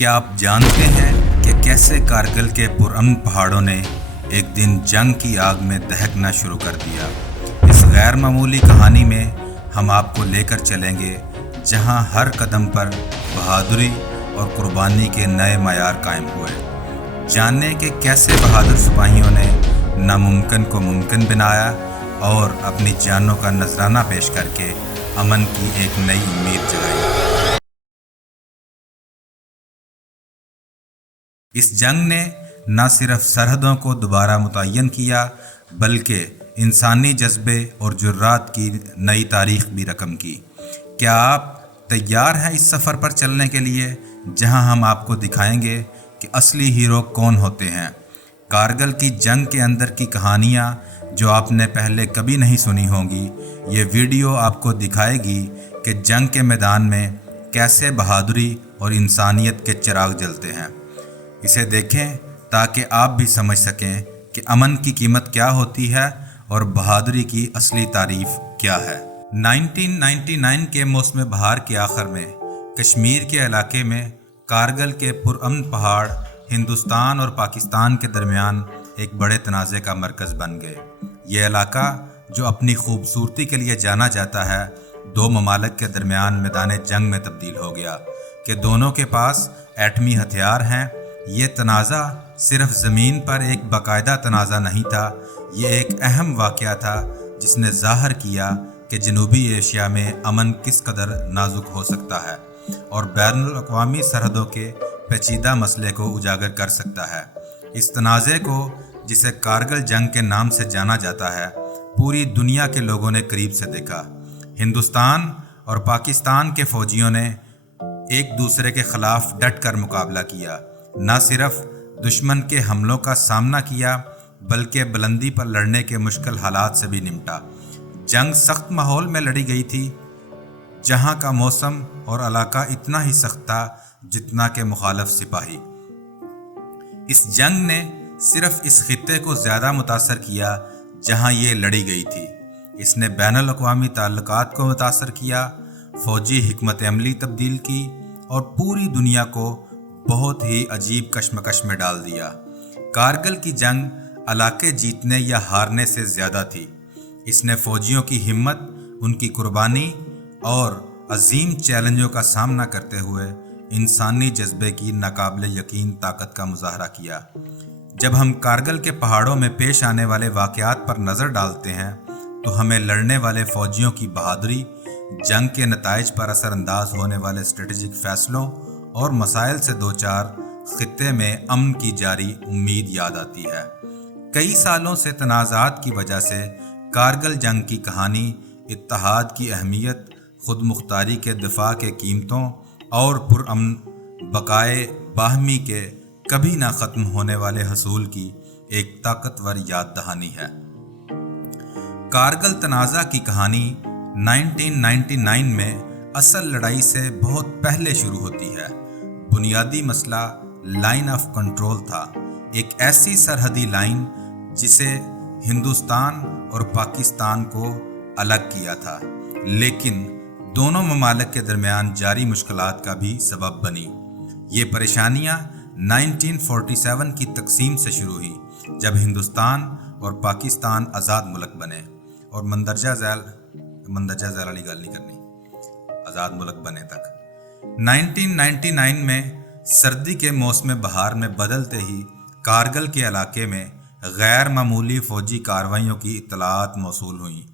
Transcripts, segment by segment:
क्या आप जानते हैं कि कैसे कारगिल के पुरअमन पहाड़ों ने एक दिन जंग की आग में दहकना शुरू कर दिया। इस गैर मामूली कहानी में हम आपको लेकर चलेंगे जहां हर कदम पर बहादुरी और कुर्बानी के नए मयार कायम हुए। जानने कि कैसे बहादुर सिपाहियों ने नामुमकिन को मुमकिन बनाया और अपनी जानों का नजराना पेश करके अमन की एक नई उम्मीद जगाई। इस जंग ने न सिर्फ सरहदों को दोबारा मुतय्यन किया बल्कि इंसानी जज्बे और जुर्रात की नई तारीख भी रकम की। क्या आप तैयार हैं इस सफ़र पर चलने के लिए जहां हम आपको दिखाएंगे कि असली हीरो कौन होते हैं। कारगिल की जंग के अंदर की कहानियां जो आपने पहले कभी नहीं सुनी होंगी, ये वीडियो आपको दिखाएगी कि जंग के मैदान में कैसे बहादुरी और इंसानियत के चिराग जलते हैं। इसे देखें ताकि आप भी समझ सकें कि अमन की कीमत क्या होती है और बहादुरी की असली तारीफ क्या है। 1999 के मौसम बहार के आखिर में कश्मीर के इलाके में कारगिल के पुरअमन पहाड़ हिंदुस्तान और पाकिस्तान के दरमियान एक बड़े तनाज़े का मरकज़ बन गए। ये इलाका जो अपनी खूबसूरती के लिए जाना जाता है, दो ममालिक के दरमियान मैदान जंग में तब्दील हो गया कि दोनों के पास एटमी हथियार हैं। ये तनाज़ा सिर्फ ज़मीन पर एक बाकायदा तनाज़ा नहीं था, ये एक अहम वाक़या था जिसने ज़ाहिर किया कि जनूबी एशिया में अमन किस कदर नाजुक हो सकता है और बैनुल-अक़वामी सरहदों के पेचीदा मसले को उजागर कर सकता है। इस तनाज़े को, जिसे कारगिल जंग के नाम से जाना जाता है, पूरी दुनिया के लोगों ने करीब से देखा। हिंदुस्तान और पाकिस्तान के फ़ौजियों ने एक दूसरे के ख़िलाफ़ डट कर मुकाबला किया, न सिर्फ दुश्मन के हमलों का सामना किया बल्कि बुलंदी पर लड़ने के मुश्किल हालात से भी निपटा। जंग सख्त माहौल में लड़ी गई थी, जहां का मौसम और इलाका इतना ही सख्त था जितना के मुखालिफ सिपाही। इस जंग ने सिर्फ इस खित्ते को ज़्यादा मुतासर किया जहां ये लड़ी गई थी, इसने बैनुल अक़वामी ताल्लुकात को मुतासर किया, फ़ौजी हिकमत अमली तब्दील की और पूरी दुनिया को बहुत ही अजीब कश्मकश में डाल दिया। कारगिल की जंग इलाके जीतने या हारने से ज़्यादा थी। इसने फ़ौजियों की हिम्मत, उनकी कुर्बानी और अजीम चैलेंजों का सामना करते हुए इंसानी जज्बे की नाकाबिले यकीन ताकत का मुजाहरा किया। जब हम कारगिल के पहाड़ों में पेश आने वाले वाक़यात पर नज़र डालते हैं तो हमें लड़ने वाले फ़ौजियों की बहादुरी, जंग के नताइज पर असरअंदाज होने वाले स्ट्रेटेजिक फ़ैसलों और मसाइल से दो चार खित्ते में अमन की जारी उम्मीद याद आती है। कई सालों से तनाज़ात की वजह से कारगिल जंग की कहानी इत्तेहाद की अहमियत, खुद मुख्तारी के दिफा के कीमतों और पुरअमन बकाए बाहमी के कभी ना ख़त्म होने वाले हसूल की एक ताकतवर याद दहानी है। कारगिल तनाज़ा की कहानी 1999 में असल लड़ाई से बहुत पहले शुरू होती है। बुनियादी मसला लाइन ऑफ कंट्रोल था, एक ऐसी सरहदी लाइन जिसे हिंदुस्तान और पाकिस्तान को अलग किया था, लेकिन दोनों ममालिक के दरमियान जारी मुश्किलात का भी सबब बनी। ये परेशानियां 1947 की तकसीम से शुरू हुई, जब हिंदुस्तान और पाकिस्तान आज़ाद मुल्क बने और मंदरजा झैल वाली गल नहीं करनी, आज़ाद मुल्क बने तक। 1999 में सर्दी के मौसम बहार में बदलते ही कारगिल के इलाके में गैर मामूली फ़ौजी कार्रवाइयों की इत्तलात मौसूल हुई।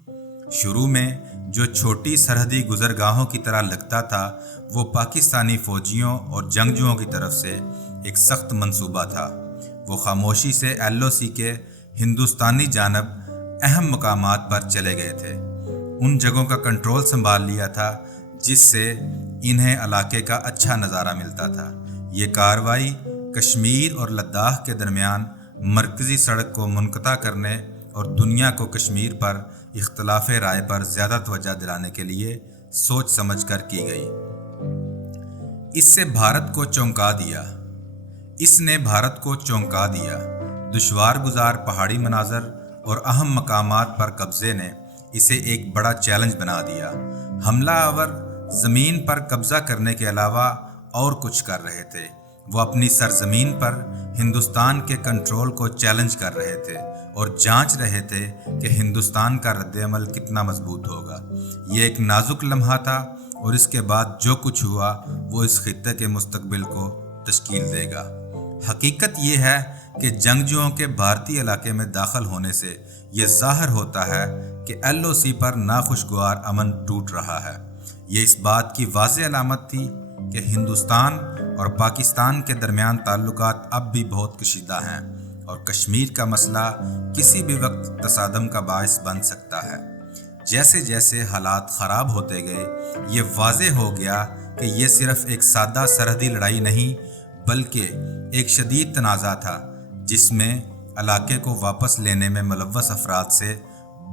शुरू में जो छोटी सरहदी गुजरगाहों की तरह लगता था, वो पाकिस्तानी फ़ौजियों और जंगजुओं की तरफ से एक सख्त मंसूबा था। वो खामोशी से LOC के हिंदुस्तानी जानब अहम मकामात पर चले गए थे, उन जगहों का कंट्रोल संभाल लिया था जिससे इन्हें इलाके का अच्छा नज़ारा मिलता था। ये कार्रवाई कश्मीर और लद्दाख के दरमियान मरकज़ी सड़क को मुनक़ता करने और दुनिया को कश्मीर पर इख्तिलाफ़ राय पर ज़्यादा तवज्जो दिलाने के लिए सोच समझ कर की गई। इसने भारत को चौंका दिया। दुश्वार गुजार पहाड़ी मनाज़र और अहम मकामात पर कब्ज़े ने इसे एक बड़ा चैलेंज बना दिया। हमला आवर ज़मीन पर कब्ज़ा करने के अलावा और कुछ कर रहे थे وہ اپنی سرزمین پر ہندوستان کے کنٹرول کو چیلنج کر رہے تھے اور جانچ رہے تھے کہ ہندوستان کا رد عمل کتنا مضبوط ہوگا۔ یہ ایک نازک لمحہ تھا اور اس کے بعد جو کچھ ہوا وہ اس خطے کے مستقبل کو تشکیل دے گا۔ حقیقت یہ ہے کہ جنگجوؤں کے بھارتی علاقے میں داخل ہونے سے یہ ظاہر ہوتا ہے کہ LOC پر ناخوشگوار امن ٹوٹ رہا ہے۔ یہ اس بات کی واضح علامت تھی کہ ہندوستان اور پاکستان کے درمیان تعلقات اب بھی بہت کشیدہ ہیں اور کشمیر کا مسئلہ کسی بھی وقت تصادم کا باعث بن سکتا ہے۔ جیسے جیسے حالات خراب ہوتے گئے یہ واضح ہو گیا کہ یہ صرف ایک سادہ سرحدی لڑائی نہیں بلکہ ایک شدید تنازع تھا جس میں علاقے کو واپس لینے میں ملوث افراد سے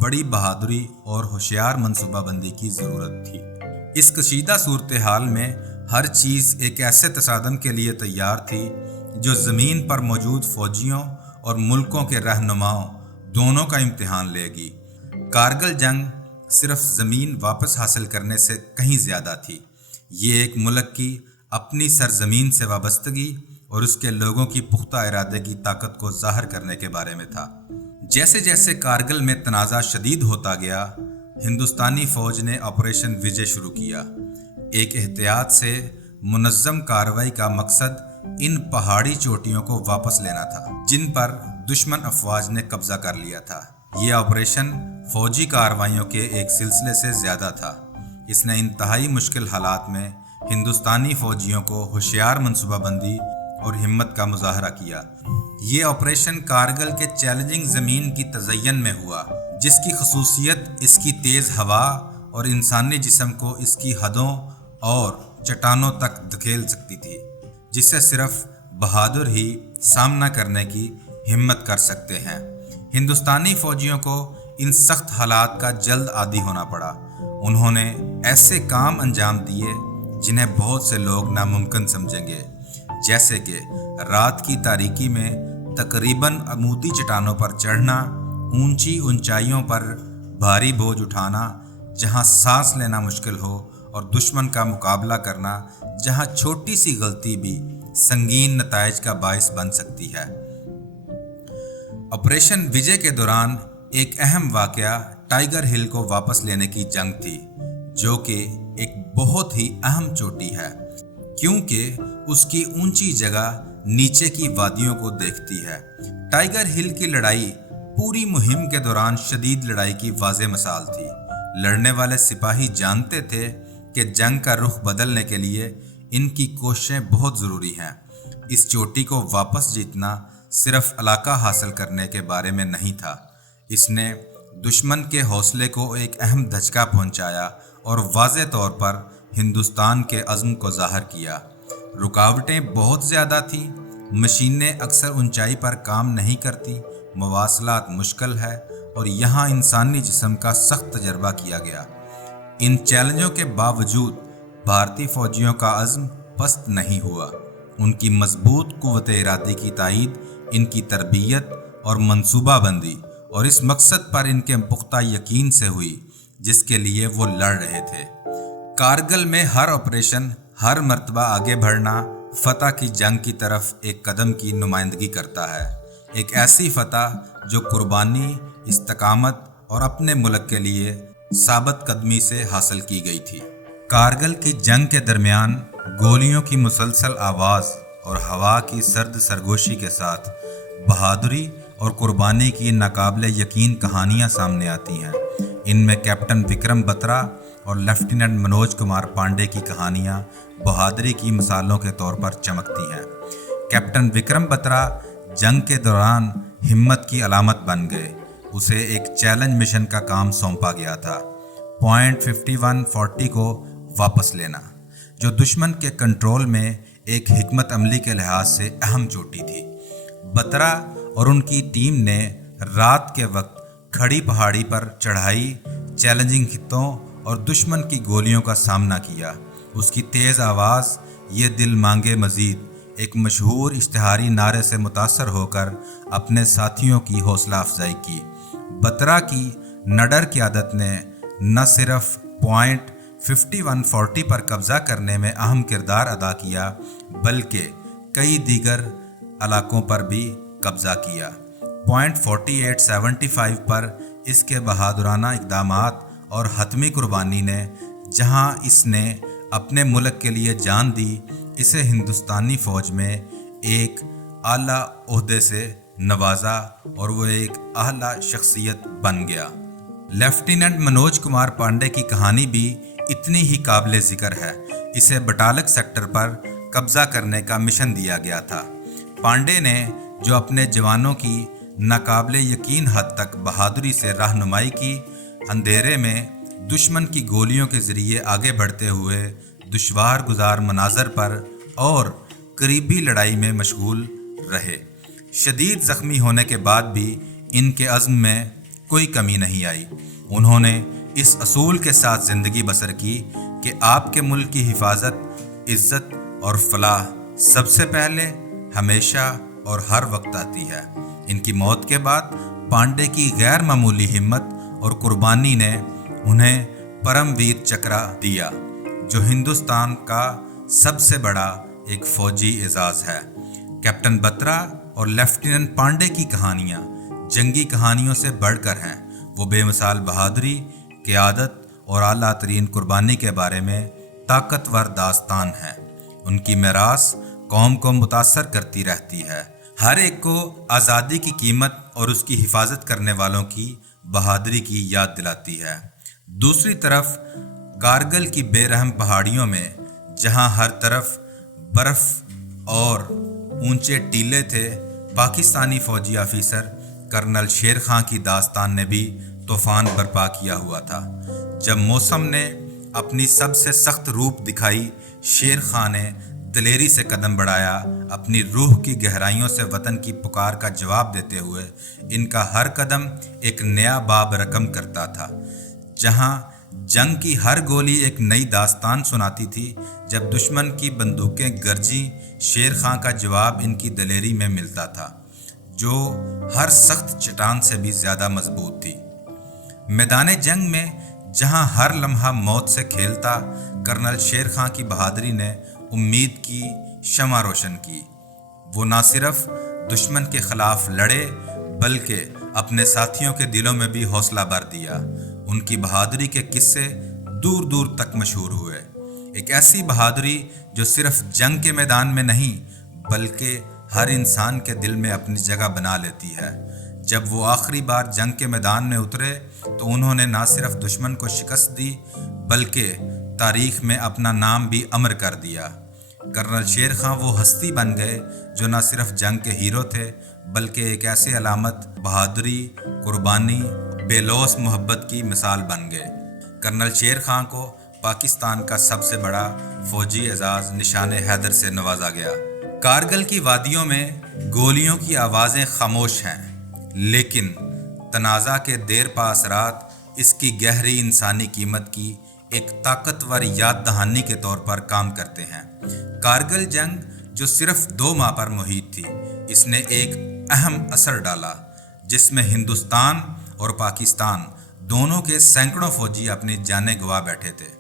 بڑی بہادری اور ہوشیار منصوبہ بندی کی ضرورت تھی۔ اس کشیدہ صورتحال میں ہر چیز ایک ایسے تصادم کے لیے تیار تھی جو زمین پر موجود فوجیوں اور ملکوں کے رہنماؤں دونوں کا امتحان لے گی۔ کارگل جنگ صرف زمین واپس حاصل کرنے سے کہیں زیادہ تھی۔ یہ ایک ملک کی اپنی سرزمین سے وابستگی اور اس کے لوگوں کی پختہ ارادے کی طاقت کو ظاہر کرنے کے بارے میں تھا۔ جیسے جیسے کارگل میں تنازع شدید ہوتا گیا، ہندوستانی فوج نے آپریشن وجے شروع کیا۔ ایک احتیاط سے منظم کارروائی کا مقصد ان پہاڑی چوٹیوں کو واپس لینا تھا جن پر دشمن افواج نے قبضہ کر لیا تھا۔ یہ آپریشن فوجی کارروائیوں کے ایک سلسلے سے زیادہ تھا۔ اس نے انتہائی مشکل حالات میں ہندوستانی فوجیوں کو ہوشیار منصوبہ بندی اور ہمت کا مظاہرہ کیا۔ یہ آپریشن کارگل کے چیلنجنگ زمین کی تزئین میں ہوا، جس کی خصوصیت اس کی تیز ہوا اور انسانی جسم کو اس کی حدوں اور چٹانوں تک دھکیل سکتی تھی، جس سے صرف بہادر ہی سامنا کرنے کی ہمت کر سکتے ہیں۔ ہندوستانی فوجیوں کو ان سخت حالات کا جلد عادی ہونا پڑا۔ انہوں نے ایسے کام انجام دیے جنہیں بہت سے لوگ ناممکن سمجھیں گے، جیسے کہ رات کی تاریکی میں تقریباً عمودی چٹانوں پر چڑھنا، اونچی اونچائیوں پر بھاری بوجھ اٹھانا جہاں سانس لینا مشکل ہو، اور دشمن کا مقابلہ کرنا جہاں چھوٹی سی غلطی بھی سنگین نتائج کا باعث بن سکتی ہے۔ آپریشن وجے کے دوران ایک اہم واقعہ ٹائیگر ہل کو واپس لینے کی جنگ تھی، جو کہ ایک بہت ہی اہم چوٹی ہے کیونکہ اس کی اونچی جگہ نیچے کی وادیوں کو دیکھتی ہے۔ ٹائیگر ہل کی لڑائی پوری مہم کے دوران شدید لڑائی کی واضح مثال تھی۔ لڑنے والے سپاہی جانتے تھے کہ جنگ کا رخ بدلنے کے لیے ان کی کوششیں بہت ضروری ہیں۔ اس چوٹی کو واپس جیتنا صرف علاقہ حاصل کرنے کے بارے میں نہیں تھا، اس نے دشمن کے حوصلے کو ایک اہم دھچکا پہنچایا اور واضح طور پر ہندوستان کے عزم کو ظاہر کیا۔ رکاوٹیں بہت زیادہ تھیں، مشینیں اکثر اونچائی پر کام نہیں کرتی، مواصلات مشکل ہے اور یہاں انسانی جسم کا سخت تجربہ کیا گیا۔ ان چیلنجوں کے باوجود بھارتی فوجیوں کا عزم پست نہیں ہوا۔ ان کی مضبوط قوت ارادی کی تائید، ان کی تربیت اور منصوبہ بندی اور اس مقصد پر ان کے پختہ یقین سے ہوئی جس کے لیے وہ لڑ رہے تھے۔ کارگل میں ہر آپریشن، ہر مرتبہ آگے بڑھنا فتح کی جنگ کی طرف ایک قدم کی نمائندگی کرتا ہے، ایک ایسی فتح جو قربانی، استقامت اور اپنے ملک کے لیے ثابت قدمی سے حاصل کی گئی تھی۔ کارگل کی جنگ کے درمیان گولیوں کی مسلسل آواز اور ہوا کی سرد سرگوشی کے ساتھ بہادری اور قربانی کی ناقابل یقین کہانیاں سامنے آتی ہیں۔ ان میں کیپٹن وکرم بترا اور لیفٹیننٹ منوج کمار پانڈے کی کہانیاں بہادری کی مثالوں کے طور پر چمکتی ہیں۔ کیپٹن وکرم بترا جنگ کے دوران ہمت کی علامت بن گئے۔ اسے ایک چیلنج مشن کا کام سونپا گیا تھا، پوائنٹ 5140 کو واپس لینا، جو دشمن کے کنٹرول میں ایک حکمت عملی کے لحاظ سے اہم چوٹی تھی۔ بترا اور ان کی ٹیم نے رات کے وقت کھڑی پہاڑی پر چڑھائی، چیلنجنگ خطوں اور دشمن کی گولیوں کا سامنا کیا۔ اس کی تیز آواز، یہ دل مانگے مزید، ایک مشہور اشتہاری نعرے سے متاثر ہو کر اپنے ساتھیوں کی حوصلہ افزائی کی۔ بترا کی نڈر قیادت نے نہ صرف پوائنٹ 5140 پر قبضہ کرنے میں اہم کردار ادا کیا، بلکہ कई दीगर इलाकों पर भी कब्जा किया। पॉइंट 4875 पर इसके बहादुराना इक़दामात और हतमी कुर्बानी ने जहां इसने अपने मुल्क के लिए जान दी, इसे हिंदुस्तानी फ़ौज में एक आला ओहदे से नवाजा और वो एक आला शख्सियत बन गया। लेफ्टिनेंट मनोज कुमार पांडे की कहानी भी इतनी ही काबिल ज़िक्र है। इसे बटालक सेक्टर पर कब्ज़ा करने का मिशन दिया गया था। पांडे ने जो अपने जवानों की नाकाबिले यकीन हद तक बहादुरी से रहनुमाई की, अंधेरे में दुश्मन की गोलियों के ज़रिए आगे बढ़ते हुए दुश्वार गुजार मनाज़र पर और करीबी लड़ाई में मशगूल रहे। शदीद ज़ख्मी होने के बाद भी इनके अज़्म में कोई कमी नहीं आई। उन्होंने इस असूल के साथ ज़िंदगी बसर की कि आपके मुल्क की हिफाजत, इज़्ज़त और फलाह सबसे पहले, हमेशा और हर वक्त आती है। इनकी मौत के बाद पांडे की गैर मामूली हिम्मत और कुर्बानी ने उन्हें परमवीर चक्र दिया, जो हिंदुस्तान का सबसे बड़ा एक फ़ौजी एजाज़ है। कैप्टन बत्रा और लेफ्टिनेंट पांडे की कहानियाँ जंगी कहानियों से बढ़कर हैं। वो बेमिसाल बहादुरी, क़यादत और आला तरीन कुर्बानी के बारे में ताकतवर दास्तान है। उनकी मेरास कौम को मुतासर करती रहती है, हर एक को आज़ादी की कीमत और उसकी हिफाजत करने वालों की बहादुरी की याद दिलाती है। दूसरी तरफ कारगिल की बेरहम पहाड़ियों में जहां हर तरफ बर्फ़ और ऊंचे टीले थे, पाकिस्तानी फ़ौजी ऑफिसर कर्नल शेर खां की दास्तान ने भी तूफ़ान बर्पा किया हुआ था। जब मौसम ने अपनी सबसे सख्त रूप दिखाई, शेर खां ने दिलेरी से कदम बढ़ाया। अपनी रूह की गहराइयों से वतन की पुकार का जवाब देते हुए इनका हर कदम एक नया बाब रकम करता था। जहां जंग की हर गोली एक नई दास्तान सुनाती थी, जब दुश्मन की बंदूकें गरजी, शेर खां का जवाब इनकी दिलेरी में मिलता था, जो हर सख्त चट्टान से भी ज़्यादा मजबूत थी। मैदान जंग में जहां हर लम्हा मौत से खेलता, कर्नल शेर खां की बहादुरी ने उम्मीद की शमा रोशन की। वो न सिर्फ दुश्मन के ख़िलाफ़ लड़े, बल्कि अपने साथियों के दिलों में भी हौसला भर दिया। उनकी बहादुरी के किस्से दूर दूर तक मशहूर हुए। एक ऐसी बहादुरी जो सिर्फ जंग के मैदान में नहीं, बल्कि हर इंसान के दिल में अपनी जगह बना लेती है। जब वो आखिरी बार जंग के मैदान में उतरे तो उन्होंने न सिर्फ दुश्मन को शिकस्त दी, बल्कि तारीख में अपना नाम भी अमर कर दिया। कर्नल शेर खां वो हस्ती बन गए जो न सिर्फ जंग के हीरो थे, बल्कि एक ऐसी अलामत बहादुरी, कुर्बानी, बेलौस मोहब्बत की मिसाल बन गए। कर्नल शेर खां को पाकिस्तान का सबसे बड़ा फ़ौजी एजाज़ निशान हैदर से नवाजा गया। कारगिल की वादियों में गोलियों की आवाज़ें खामोश हैं, लेकिन तनाज़ा के देर पा असरात इसकी गहरी इंसानी कीमत की एक ताकतवर याद दहानी के तौर पर काम करते हैं। कारगिल जंग जो सिर्फ 2 माह पर मुहित थी, इसने एक अहम असर डाला, जिसमें हिंदुस्तान और पाकिस्तान दोनों के सैकड़ों फ़ौजी अपनी जानें गंवा बैठे थे।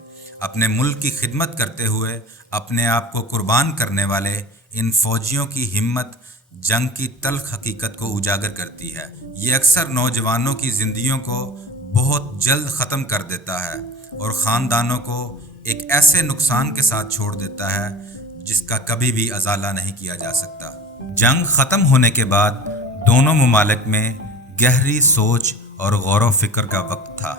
अपने मुल्क की खिदमत करते हुए अपने आप को कुर्बान करने वाले इन फ़ौजियों की हिम्मत जंग की तल्ख हकीकत को उजागर करती है। ये अक्सर नौजवानों की ज़िंदगियों को बहुत जल्द ख़त्म कर देता है और ख़ानदानों को एक ऐसे नुकसान के साथ छोड़ देता है जिसका कभी भी अज़ाला नहीं किया जा सकता। जंग ख़त्म होने के बाद दोनों ममालिक में गहरी सोच और गौर व फिक्र का वक्त था।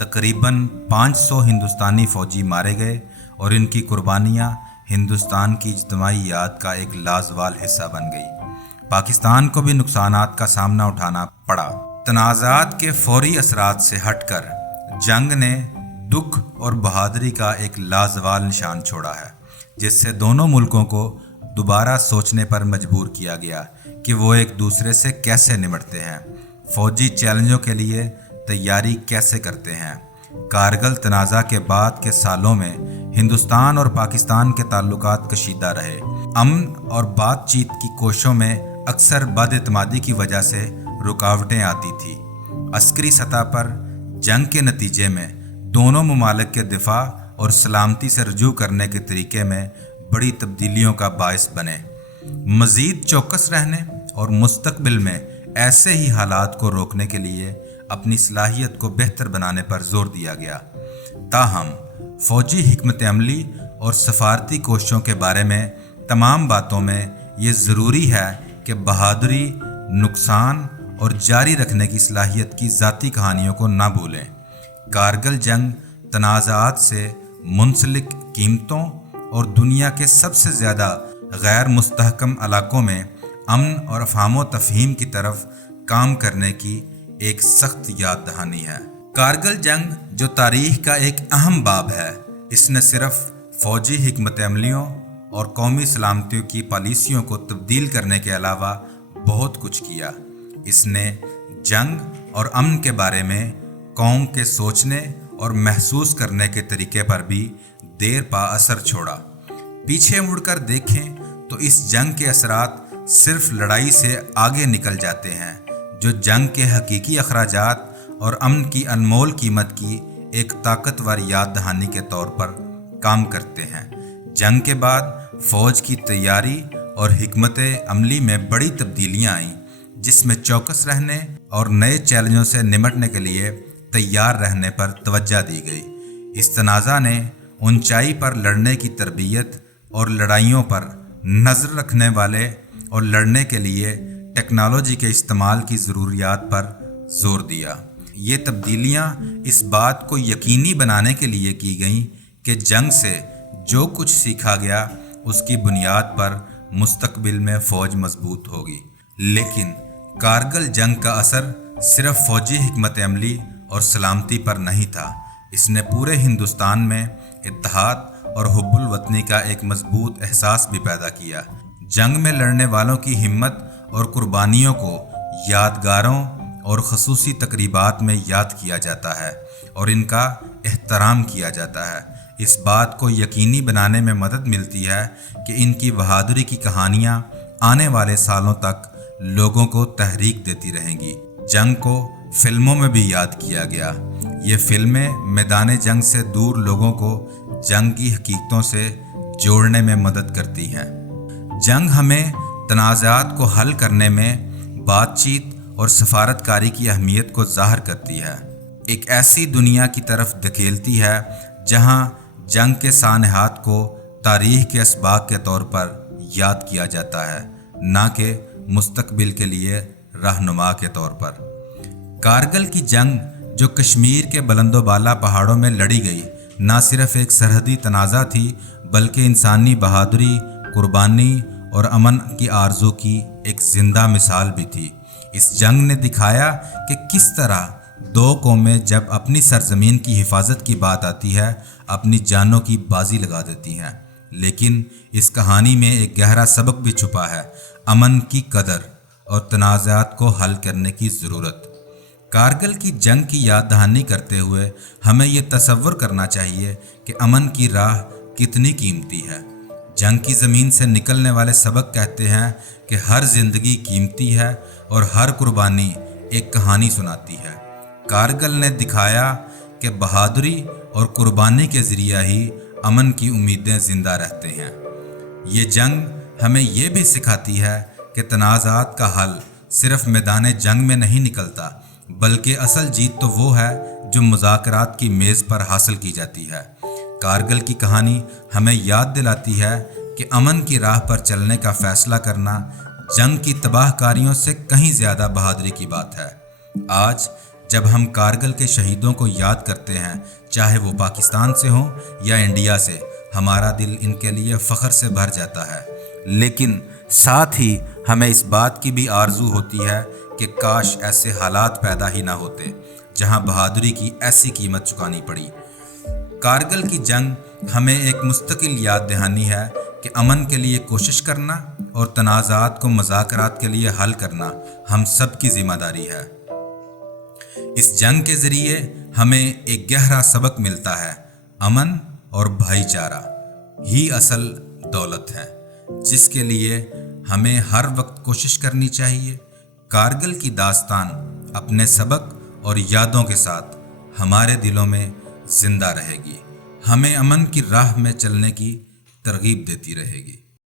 तकरीबन 500 हिंदुस्तानी फ़ौजी मारे गए और इनकी कुर्बानियाँ हिंदुस्तान की इज्तिमाई याद का एक लाजवाल हिस्सा बन गई। पाकिस्तान को भी नुकसानात का सामना उठाना पड़ा। तनाज़ात के फौरी असरात से हटकर जंग ने दुख और बहादुरी का एक लाजवाल निशान छोड़ा है, जिससे दोनों मुल्कों को दोबारा सोचने पर मजबूर किया गया कि वो एक दूसरे से कैसे निपटते हैं, फ़ौजी चैलेंजों के लिए तैयारी कैसे करते हैं। कारगिल तनाज़ा के बाद के सालों में हिंदुस्तान और पाकिस्तान के ताल्लुकात कशीदा रहे। अमन और बातचीत की कोशिशों में अक्सर बदएतमादी की वजह से रुकावटें आती थी। अस्करी सतह पर जंग के नतीजे में दोनों ममालिक के दिफा और सलामती से रजू करने के तरीके में बड़ी तब्दीलियों का बायस बने। मज़ीद चौकस रहने और मुस्तकबिल में ऐसे ही हालात को रोकने के लिए अपनी सलाहियत को बेहतर बनाने पर जोर दिया गया। ताहम फ़ौजी हिकमत अमली और सफारती कोशिशों के बारे में तमाम बातों में ये ज़रूरी है कि बहादुरी, नुकसान और जारी रखने की सलाहियत की ज़ाती कहानियों को ना भूलें। कारगिल जंग तनाज़ात से मुंसलिक कीमतों और दुनिया के सबसे ज़्यादा गैर मुस्तहकम इलाकों में अमन और अफ़हाम तफ़हीम की तरफ काम करने की एक सख्त याद दहानी है। कारगिल जंग जो तारीख़ का एक अहम बाब है, इसने सिर्फ फ़ौजी हिकमत अमलियों और कौमी सलामतियों की पॉलिसियों को तब्दील करने के अलावा बहुत कुछ किया। इसने जंग और अमन के बारे में कौम के सोचने और महसूस करने के तरीके पर भी देर पा असर छोड़ा। पीछे मुड़कर देखें तो इस जंग के असरात सिर्फ लड़ाई से आगे निकल जाते हैं, जो जंग के हकीकी अखराजात और अमन की अनमोल कीमत की एक ताकतवर याद दहानी के तौर पर काम करते हैं। जंग के बाद फ़ौज की तैयारी और हिकमत अमली में बड़ी तब्दीलियां आईं, जिसमें चौकस रहने और नए चैलेंजों से निपटने के लिए तैयार रहने पर तवज्जो दी गई। इस तनाज़ा ने ऊंचाई पर लड़ने की तरबियत और लड़ाइयों पर नज़र रखने वाले और लड़ने के लिए टेक्नोलॉजी के इस्तेमाल की ज़रूरियात पर जोर दिया। ये तब्दीलियाँ इस बात को यकीनी बनाने के लिए की गईं कि जंग से जो कुछ सीखा गया उसकी बुनियाद पर मुस्तकबिल में फ़ौज मजबूत होगी। लेकिन कारगिल जंग का असर सिर्फ फ़ौजी हिकमत अमली और सलामती पर नहीं था, इसने पूरे हिंदुस्तान में इत्तेहाद और हुब्बुल वतनी का एक मजबूत एहसास भी पैदा किया। जंग में लड़ने वालों की हिम्मत और कुर्बानियों को यादगारों और ख़ुसूसी तकरीबात में याद किया जाता है और इनका एहतराम किया जाता है। इस बात को यकीनी बनाने में मदद मिलती है कि इनकी बहादुरी की कहानियाँ आने वाले सालों तक लोगों को तहरीक देती रहेंगी। जंग को फिल्मों में भी याद किया गया। ये फिल्में मैदान जंग से दूर लोगों को जंग की हकीकतों से जोड़ने में मदद करती हैं। जंग हमें तनाज़ात को हल करने में बातचीत और सफारतकारी की अहमियत को ज़ाहिर करती है। एक ऐसी दुनिया की तरफ धकेलती है जहां जंग के सानहात को तारीख़ के असबाब के तौर पर याद किया जाता है, ना कि मुस्तकबिल के लिए रहनुमा के तौर पर। कारगिल की जंग जो कश्मीर के बुलंदोबाला पहाड़ों में लड़ी गई, ना सिर्फ एक सरहदी तनाज़ा थी बल्कि इंसानी बहादुरी, कुर्बानी और अमन की आरज़ू की एक ज़िंदा मिसाल भी थी। इस जंग ने दिखाया कि किस तरह दो कौमें जब अपनी सरजमीन की हिफाजत की बात आती है अपनी जानों की बाजी लगा देती हैं। लेकिन इस कहानी में एक गहरा सबक भी छुपा है, अमन की कदर और तनाज़ात को हल करने की ज़रूरत। कारगिल की जंग की याद दहानी करते हुए हमें ये तसव्वुर करना चाहिए कि अमन की राह कितनी कीमती है। जंग की ज़मीन से निकलने वाले सबक कहते हैं कि हर ज़िंदगी कीमती है और हर कुर्बानी एक कहानी सुनाती है। कारगिल ने दिखाया कि बहादुरी और कुर्बानी के ज़रिए ही अमन की उम्मीदें ज़िंदा रहते हैं। ये जंग हमें ये भी सिखाती है कि तनाज़ात का हल सिर्फ मैदान जंग में नहीं निकलता, बल्कि असल जीत तो वो है जो मुज़ाकरात की मेज़ पर हासिल की जाती है। कारगिल की कहानी हमें याद दिलाती है कि अमन की राह पर चलने का फ़ैसला करना जंग की तबाहकारियों से कहीं ज़्यादा बहादुरी की बात है। आज जब हम कारगिल के शहीदों को याद करते हैं, चाहे वो पाकिस्तान से हों या इंडिया से, हमारा दिल इनके लिए फ़ख्र से भर जाता है। लेकिन साथ ही हमें इस बात की भी आरज़ू होती है कि काश ऐसे हालात पैदा ही ना होते जहां बहादुरी की ऐसी कीमत चुकानी पड़ी। कारगिल की जंग हमें एक मुस्तकिल याद दहानी है कि अमन के लिए कोशिश करना और तनाज़ात को मुज़ाकरात के लिए हल करना हम सब की ज़िम्मेदारी है। इस जंग के ज़रिए हमें एक गहरा सबक मिलता है, अमन और भाईचारा ही असल दौलत है, जिसके लिए हमें हर वक्त कोशिश करनी चाहिए। कारगिल की दास्तान अपने सबक और यादों के साथ हमारे दिलों में ज़िंदा रहेगी, हमें अमन की राह में चलने की तरगीब देती रहेगी।